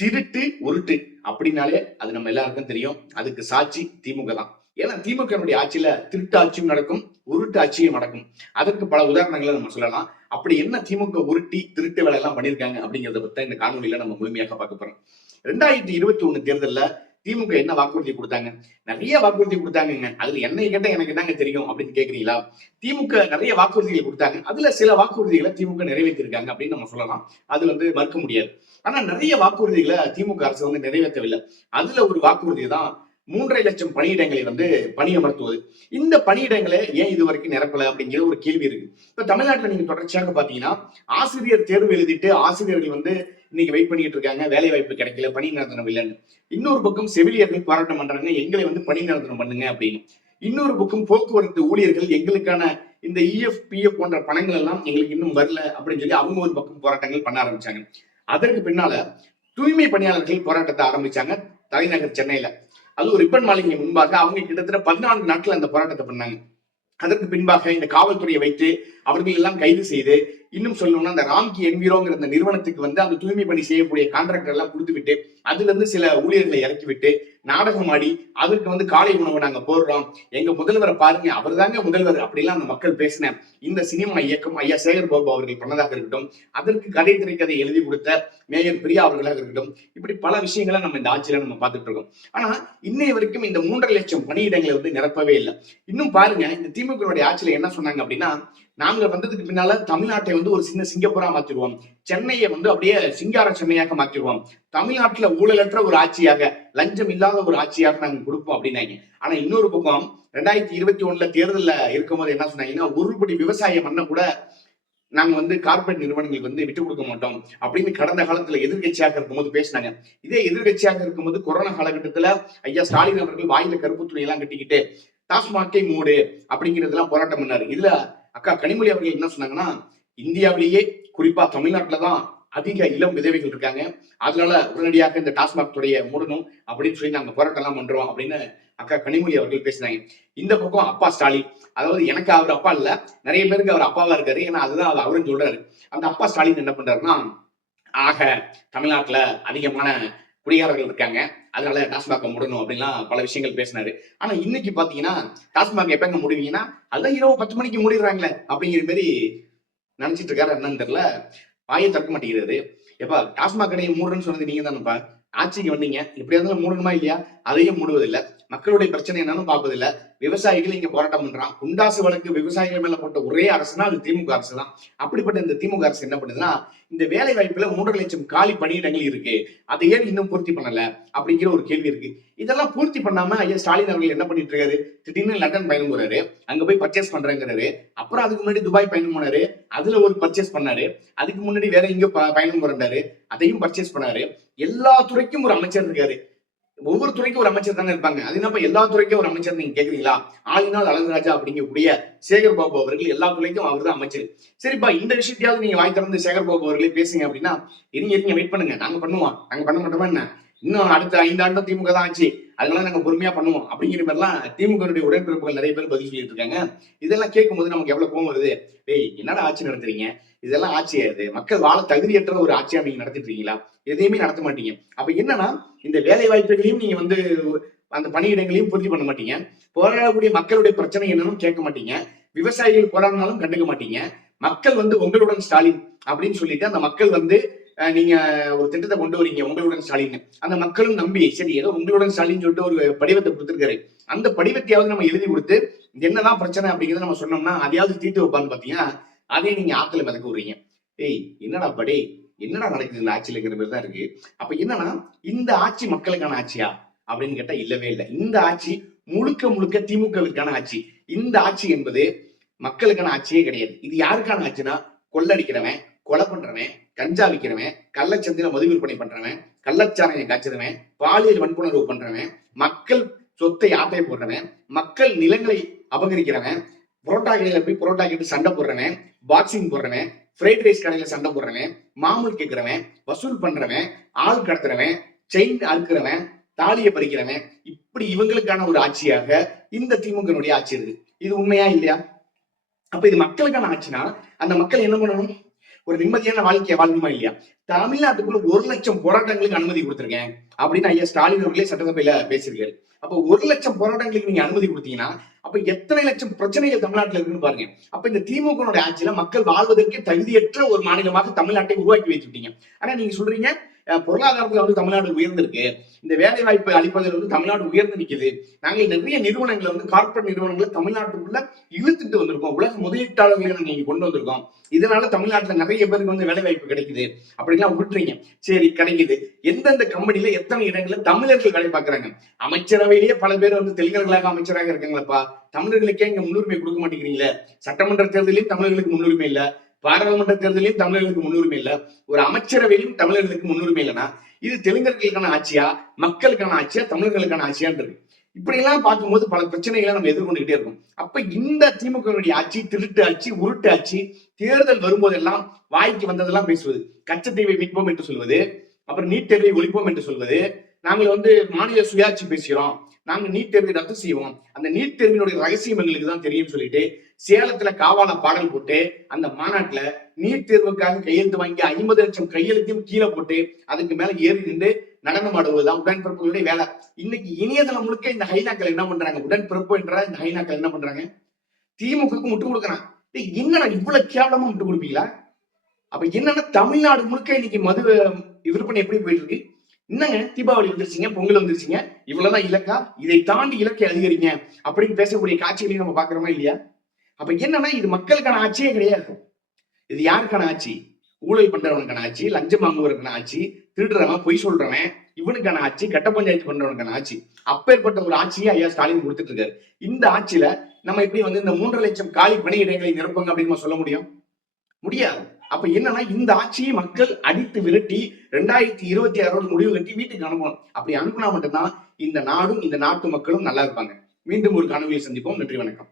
திருட்டு உருட்டு அப்படின்னாலே அது நம்ம எல்லாருக்கும் தெரியும். அதுக்கு சாட்சி திமுக தான். ஏன்னா திமுகனுடைய ஆட்சியில திருட்டு ஆட்சியும் நடக்கும் உருட்டு ஆட்சியும் நடக்கும். அதற்கு பல உதாரணங்களை நம்ம சொல்லலாம். அப்படி என்ன திமுக உருட்டி திருட்டு வேலை எல்லாம் பண்ணியிருக்காங்க அப்படிங்கிறத பத்தி இந்த காணொலியில நம்ம முழுமையாக பார்க்க போறோம். ரெண்டாயிரத்தி இருபத்தி ஒண்ணு தேர்தலில் திமுக என்ன வாக்குறுதி கொடுத்தாங்க? நிறைய வாக்குறுதி கொடுத்தாங்கங்க. அதுல என்னை கேட்ட எனக்கு என்னங்க தெரியும் அப்படின்னு கேக்குறீங்களா? திமுக நிறைய வாக்குறுதிகள் கொடுத்தாங்க. அதுல சில வாக்குறுதிகளை திமுக நிறைவேற்றிருக்காங்க அப்படின்னு நம்ம சொல்லலாம். அது வந்து மறுக்க முடியாது. ஆனா நிறைய வாக்குறுதிகளை திமுக அரசு வந்து நிறைவேற்றவில்லை. அதுல ஒரு வாக்குறுதி தான் மூன்றரை லட்சம் பணியிடங்களை வந்து பணியமர்த்துவது. இந்த பணியிடங்களை ஏன் இது வரைக்கும் நிரப்பல அப்படிங்கிற ஒரு கேள்வி இருக்கு. இப்ப தமிழ்நாட்டில் நீங்க தொடர்ச்சியாக பாத்தீங்கன்னா ஆசிரியர் தேர்வு எழுதிட்டு ஆசிரியர்கள் வந்து இன்னைக்கு வெயிட் பண்ணிட்டு இருக்காங்க. வேலை வாய்ப்பு கிடைக்கல பணி நிரந்தரம் இல்லைன்னு. இன்னொரு பக்கம் செவிலியர்கள் போராட்டம் பண்றாங்க. எங்களை வந்து பணி நிரந்தரம் பண்ணுங்க அப்படின்னு. இன்னொரு பக்கம் போக்குவரத்து ஊழியர்கள் எங்களுக்கான இந்த இஎஃப் பிஎஃப் போன்ற பணங்கள் எல்லாம் எங்களுக்கு இன்னும் வரல அப்படின்னு சொல்லி அவங்க ஒரு பக்கம் போராட்டங்கள் பண்ண ஆரம்பிச்சாங்க. அதற்கு பின்னால தூய்மை பணியாளர்கள் போராட்டத்தை ஆரம்பிச்சாங்க தலைநகர் சென்னையில. அது ஒரு ரிப்பன் மாளிகை முன்பாக அவங்க கிட்டத்தட்ட பதினான்கு நாட்கள் அந்த போராட்டத்தை பண்ணாங்க. அதற்கு பின்பாக இந்த காவல்துறையை வைத்து அவர்கள் எல்லாம் கைது செய்து இன்னும் சொல்லணும்னா அந்த ராம்கி என்விரோங்கிற அந்த நிறுவனத்துக்கு வந்து அந்த தூய்மை பணி செய்யக்கூடிய கான்ட்ராக்டர் எல்லாம் கொடுத்து விட்டு அதுல இருந்து சில ஊழியர்களை இறக்கி விட்டு நாடகம் ஆடி அதற்கு வந்து காலை உணவு நாங்க போடுறோம். எங்க முதல்வரை பாருங்க அவர் தாங்க முதல்வர் அப்படிலாம் அந்த மக்கள் பேசின இந்த சினிமா இயக்கம் ஐயா சேகர் பாபு அவர்கள் பண்ணதாக இருக்கட்டும் அதற்கு கதை திரைக்கதை எழுதி கொடுத்த மேயர் பிரியா அவர்களாக இருக்கட்டும் இப்படி பல விஷயங்களை நம்ம இந்த ஆட்சியில நம்ம பார்த்துட்டு இருக்கோம். ஆனா இன்னைய வரைக்கும் இந்த மூன்றரை லட்சம் பணியிடங்களை வந்து நிரப்பவே இல்லை. இன்னும் பாருங்க இந்த திமுக ஆட்சியில என்ன சொன்னாங்க அப்படின்னா நாங்க வந்ததுக்கு பின்னால தமிழ்நாட்டை வந்து ஒரு சின்ன சிங்கப்பூரா மாத்திடுவோம். சென்னையை வந்து அப்படியே சிங்கார சென்னையாக மாத்திடுவோம். தமிழ்நாட்டுல ஊழலற்ற ஒரு ஆட்சியாக லஞ்சம் இல்லாத ஒரு ஆட்சியாக நாங்க கொடுப்போம் அப்படின்னாங்க. ஆனா இன்னொரு பக்கம் ரெண்டாயிரத்தி இருபத்தி ஒண்ணுல தேர்தல்ல இருக்கும்போது என்ன சொன்னாங்கன்னா ஒருபடி விவசாய மண்ணை கூட நாங்க வந்து கார்பரேட் நிறுவனங்களுக்கு வந்து விட்டு கொடுக்க மாட்டோம் அப்படின்னு கடந்த காலத்துல எதிர்கட்சியாக இருக்கும்போது பேசினாங்க. இதே எதிர்கட்சியாக இருக்கும்போது கொரோனா காலகட்டத்துல ஐயா ஸ்டாலின் அவர்கள் வாயில கருப்பு துணி எல்லாம் கட்டிக்கிட்டு டாஸ்மாகை மூடு அப்படிங்கிறதெல்லாம் போராட்டம் பண்ணாரு. இதுல அக்கா கனிமொழி அவர்கள் என்ன சொன்னாங்கன்னா இந்தியாவிலேயே குறிப்பா தமிழ்நாட்டுல தான் அதிக இளம் விதவைகள் இருக்காங்க. அதனால உடனடியாக இந்த டாஸ்மாக் துறையை மூடணும் அப்படின்னு சொல்லி நாங்க போராட்டம் எல்லாம் பண்றோம் அப்படின்னு அக்கா கனிமொழி அவர்கள் பேசினாங்க. இந்த பக்கம் அப்பா ஸ்டாலின் அதாவது எனக்கு அவர் அப்பா இல்ல நிறைய பேருக்கு அவர் அப்பாவா இருக்காரு. ஏன்னா அதுதான் அவர் அவரும் சொல்றாரு. அந்த அப்பா ஸ்டாலின் என்ன பண்றாருன்னா ஆக தமிழ்நாட்டுல அதிகமான குடிகாரர்கள் இருக்காங்க. அதனால டாஸ்மாக் முடணும் அப்படின்லாம் பல விஷயங்கள் பேசினாரு. ஆனா இன்னைக்கு பாத்தீங்கன்னா டாஸ்மாக் எப்பங்க முடிவீங்கன்னா அதான் இரவு பத்து மணிக்கு மூடிடுறாங்களே அப்படிங்கிற மாதிரி நினைச்சிட்டு இருக்காரு என்னன்னு தெரியல. வாயை தக்க மாட்டேங்கிறது எப்பா டாஸ்மாக் கடையை மூடுறேன்னு சொன்னது நீங்க தானேப்பா ஆட்சிக்கு வந்தீங்க. எப்படியா இருந்தாலும் மூடணுமா இல்லையா? அதையும் மூடுவதில்லை. மக்களுடைய பிரச்சனை என்னன்னு பார்ப்பதில்ல. விவசாயிகள் இங்க போராட்டம் பண்றான். குண்டாசு வழக்கு விவசாயிகள் மேல போட்ட ஒரே அரசுனா அது திமுக அரசு தான் அப்படிப்பட்ட இந்த திமுக அரசு என்ன பண்ணுதுன்னா இந்த வேலை வாய்ப்புல மூன்றரை லட்சம் காலி பணியிடங்கள் இருக்கு. அதை ஏன் இன்னும் பூர்த்தி பண்ணல? அப்படிங்கிற ஒரு கேள்வி இருக்கு. இதெல்லாம் பூர்த்தி பண்ணாம ஐயா ஸ்டாலின் அவர்கள் என்ன பண்ணிட்டு இருக்காரு? திடீர்னு லண்டன் பயணம் போறாரு. அங்க போய் பர்ச்சேஸ் பண்றேங்கிறாரு. அப்புறம் அதுக்கு முன்னாடி துபாய் பயணம் போனாரு. அதுல ஒரு பர்ச்சேஸ் பண்ணாரு. அதுக்கு முன்னாடி வேற எங்கேயோ ப- பயணம் போறாரு அதையும் பர்ச்சேஸ் பண்ணாரு. எல்லா துறைக்கும் ஒரு அமைச்சர் இருக்காரு. ஒவ்வொரு துறைக்கும் ஒரு அமைச்சர் தானே இருப்பாங்க. அது என்னப்ப எல்லா துறைக்கும் ஒரு அமைச்சர் நீங்க கேக்குறீங்களா? ஆளினால் அழகுராஜா அப்படிங்கக்கூடிய சேகர் பாபு அவர்கள் எல்லா துறைக்கும் அவர் தான் அமைச்சர். சரிப்பா இந்த விஷயத்தையாவது நீங்க வாய் திறந்து சேகர் பாபு அவர்களே பேசுங்க அப்படின்னா இருங்க இருங்க வெயிட் பண்ணுங்க. நாங்க பண்ணுவோம். நாங்க பண்ண மாட்டோமா என்ன? இன்னும் அடுத்த ஐந்து ஆண்டும் திமுக தான் ஆச்சு. அதனால நாங்க பொறுமையா பண்ணுவோம். அப்படிங்கிற மாதிரிலாம் திமுகனுடைய உடன்பிறப்புகள் நிறைய பேர் பதில் சொல்லிட்டு இருக்காங்க. இதெல்லாம் கேட்கும்போது நமக்கு எவ்வளவு கோவம் வருது? டேய் என்னடா ஆட்சி நடத்துறீங்க? இதெல்லாம் ஆட்சியா இது மக்கள் வாழ தகுதியற்ற ஒரு ஆட்சியா நீங்க நடத்திட்டு இருக்கீங்களா? எதையுமே நடத்த மாட்டீங்க. அப்ப என்னன்னா இந்த வேலை வாய்ப்புகளையும் நீங்க வந்து அந்த பணியிடங்களையும் பூர்த்தி பண்ண மாட்டீங்க. போராடக்கூடிய மக்களுடைய பிரச்சனை என்னன்னு கேட்க மாட்டீங்க. விவசாயிகள் போராடினாலும் கண்டுக்க மாட்டீங்க. மக்கள் வந்து உங்களுடன் ஸ்டாலின் அப்படின்னு சொல்லிட்டு அந்த மக்கள் வந்து நீங்க ஒரு திட்டத்தை கொண்டு வரீங்க உங்களுடன் ஸ்டாலின். அந்த மக்களும் நம்பி சரி ஏதோ உங்களுடன் ஸ்டாலின் சொல்லிட்டு ஒரு படிவத்தை கொடுத்துருக்காரு. அந்த படிவத்தையாவது நம்ம எழுதி கொடுத்து இது என்னதான் பிரச்சனை அப்படிங்கிறத நம்ம சொன்னோம்னா அதையாவது தீட்டு வைப்பான்னு பாத்தீங்கன்னா அதே நீங்க ஆத்துல மிதக்க விடுறீங்க. ஏய் என்னடா படே என்னடா நடக்குது இந்த ஆட்சியிலங்கிற மாதிரி தான் இருக்கு. அப்ப என்னன்னா இந்த ஆட்சி மக்களுக்கான ஆட்சியா அப்படின்னு கேட்டா இல்லவே இல்லை. இந்த ஆட்சி முழுக்க முழுக்க திமுகவிற்கான ஆட்சி. இந்த ஆட்சி என்பது மக்களுக்கான ஆட்சியே கிடையாது. இது யாருக்கான ஆட்சினா கொள்ளடிக்கிறவன் கொலை பண்றவன் கஞ்சா விற்கிறவன் கள்ளச்சந்தையில மது விற்பனை பண்றவன் கள்ளச்சாராயம் காய்ச்சறவன் பாலியல் வன்புணர்வு பண்றவன் மக்கள் சொத்தை ஆட்டை போடுறவன் மக்கள் நிலங்களை அபகரிக்கிறவன் புரோட்டா கடையில போய் புரோட்டா கேட்டு சண்டை போடுறவன் பாக்ஸிங் போடுறவன் ஃப்ரைட் ரைஸ் கடையில சண்டை போடுறவன் மாமூல் கேட்கிறவன் வசூல் பண்றவன் ஆள் கடத்துறவன் செயின் அறுக்கிறவன் தாலியை பறிக்கிறவன் இப்படி இவங்களுக்கான ஒரு ஆட்சியாக இந்த திமுகனுடைய ஆட்சி இருக்கு இது உண்மையா இல்லையா? அப்ப இது மக்களுக்கான ஆட்சினா அந்த மக்கள் என்ன பண்ணணும்? ஒரு நிம்மதியான வாழ்க்கையை வாழணுமா இல்லையா? தமிழ்நாட்டுக்குள்ள ஒரு லட்சம் போராட்டங்களுக்கு அனுமதி கொடுத்துருக்கேன். அப்படின்னு ஐயா ஸ்டாலின் அவர்களே சட்டசபையில பேசியிருக்காரு அப்ப ஒரு லட்சம் போராட்டங்களுக்கு நீங்க அனுமதி கொடுத்தீங்கன்னா அப்ப எத்தனை லட்சம் பிரச்சனைகள் தமிழ்நாட்டில் இருக்குன்னு பாருங்க. அப்ப இந்த திமுக ஆட்சியில மக்கள் வாழ்வதற்கு தகுதியற்ற ஒரு மாநிலமாக தமிழ்நாட்டை உருவாக்கி வைத்துட்டீங்க ஆனா நீங்க சொல்றீங்க பொருளாதாரத்துல வந்து தமிழ்நாடு உயர்ந்திருக்கு. இந்த வேலை வாய்ப்பை அளிப்பதில் வந்து தமிழ்நாடு உயர்ந்து நிக்குது. நாங்கள் நிறைய நிறுவனங்களை வந்து கார்ப்பரேட் நிறுவனங்களை தமிழ்நாட்டுக்குள்ள இழுத்துட்டு வந்திருக்கோம். உலக முதலீட்டாளர்களை நாங்கள் இங்க கொண்டு வந்திருக்கோம். இதனால தமிழ்நாட்டுல நிறைய பேருக்கு வந்து வேலை வாய்ப்பு கிடைக்குது. அப்படிலாம் விட்டுறீங்க சரி கிடைக்குது. எந்தெந்த கம்பெனில எத்தனை இடங்கள்ல தமிழர்கள் வேலை பார்க்கறாங்க? அமைச்சரவையிலேயே பல பேர் வந்து தெலுங்கர்களாக அமைச்சராக இருக்காங்களப்பா. தமிழர்களுக்கே இங்க முன்னுரிமை கொடுக்க மாட்டேங்கிறீங்களே. சட்டமன்ற தேர்தலையும் தமிழர்களுக்கு முன்னுரிமை இல்ல. பாராளுமன்ற தேர்தலையும் தமிழர்களுக்கு முன்னுரிமை இல்லை. ஒரு அமைச்சரவையிலும் தமிழர்களுக்கு முன்னுரிமை இல்லைன்னா இது தெலுங்கர்களுக்கான ஆட்சியா மக்களுக்கான ஆட்சியா தமிழர்களுக்கான ஆட்சியான் இருக்கு. இப்படி எல்லாம் பார்க்கும்போது பல பிரச்சனைகளை நம்ம எதிர்கொண்டுகிட்டே இருக்கோம். அப்ப இந்த திமுகவினுடைய ஆட்சி திருட்டு ஆட்சி உருட்டு ஆட்சி தேர்தல் வரும்போதெல்லாம் வாய்க்கு வந்ததெல்லாம் பேசுவது. கச்சத்தீவை மீட்போம் என்று சொல்வது அப்புறம் நீட் தேர்வை ஒழிப்போம் என்று சொல்வது. நாங்கள் வந்து மாநில சுயாட்சி பேசுகிறோம். நாங்க நீட் தேர்வை ரத்து செய்வோம். அந்த நீட் தேர்வினுடைய ரகசியம் எங்களுக்கு தான் தெரியும்னு சொல்லிட்டு சேலத்துல காவால பாடல் போட்டு அந்த மாநாட்டுல நீட் தேர்வுக்காக கையெழுத்து வாங்கி ஐம்பது லட்சம் கையெழுத்தையும் கீழே போட்டு அதுக்கு மேல ஏறி நின்று நடனம் ஆடுவதுதான் உடன்பிறப்புகளுடைய வேலை. இன்னைக்கு இணையதளம் முழுக்க இந்த ஹைனாக்கள் என்ன பண்றாங்க? உடன்பிறப்பு என்ற இந்த ஹைனாக்கள் என்ன பண்றாங்க? திமுகவுக்கு முட்டு கொடுக்குறான். என்னடா இவ்வளவு கேவலமா முட்டு கொடுப்பீங்களா? அப்ப என்னன்னா தமிழ்நாடு முழுக்க இன்னைக்கு மது விற்பனை எப்படி போயிட்டு இருக்கு? என்னங்க? தீபாவளி வந்துருச்சுங்க பொங்கல் வந்துருச்சுங்க. இவ்வளவுதான் இலக்கா? இதை தாண்டி இலக்கை அதிகரிங்க. அப்படின்னு பேசக்கூடிய காட்சிகளையும் நம்ம பாக்குறோமா இல்லையா? அப்ப என்னன்னா இது மக்களுக்கான ஆட்சியே கிடையாது. இது யாருக்கான ஆட்சி? ஊழல் பண்றவனுக்கான ஆட்சி லஞ்சம் வாங்குவதற்கான ஆட்சி திருடுறவன் பொய் சொல்றவன் இவனுக்கான ஆட்சி கட்ட பஞ்சாயத்து பண்றவனுக்கான ஆட்சி. அப்பேற்பட்ட ஒரு ஆட்சியை ஐயா ஸ்டாலின் கொடுத்துட்டு இருக்காரு இந்த ஆட்சியில நம்ம எப்படி வந்து இந்த மூன்று லட்சம் காலி பணியிடங்களை நிரப்புங்க அப்படின்னு நம்ம சொல்ல முடியும்? முடியாது. அப்ப என்னன்னா இந்த ஆட்சியை மக்கள் அடித்து விரட்டி ரெண்டாயிரத்தி இருபத்தி ஆறோட முடிவு கட்டி வீட்டுக்கு அனுப்பணும். அப்படி அனுப்புனா மட்டும்தான் இந்த நாடும் இந்த நாட்டு மக்களும் நல்லா இருப்பாங்க. மீண்டும் ஒரு காணொலியை சந்திப்போம். நன்றி வணக்கம்.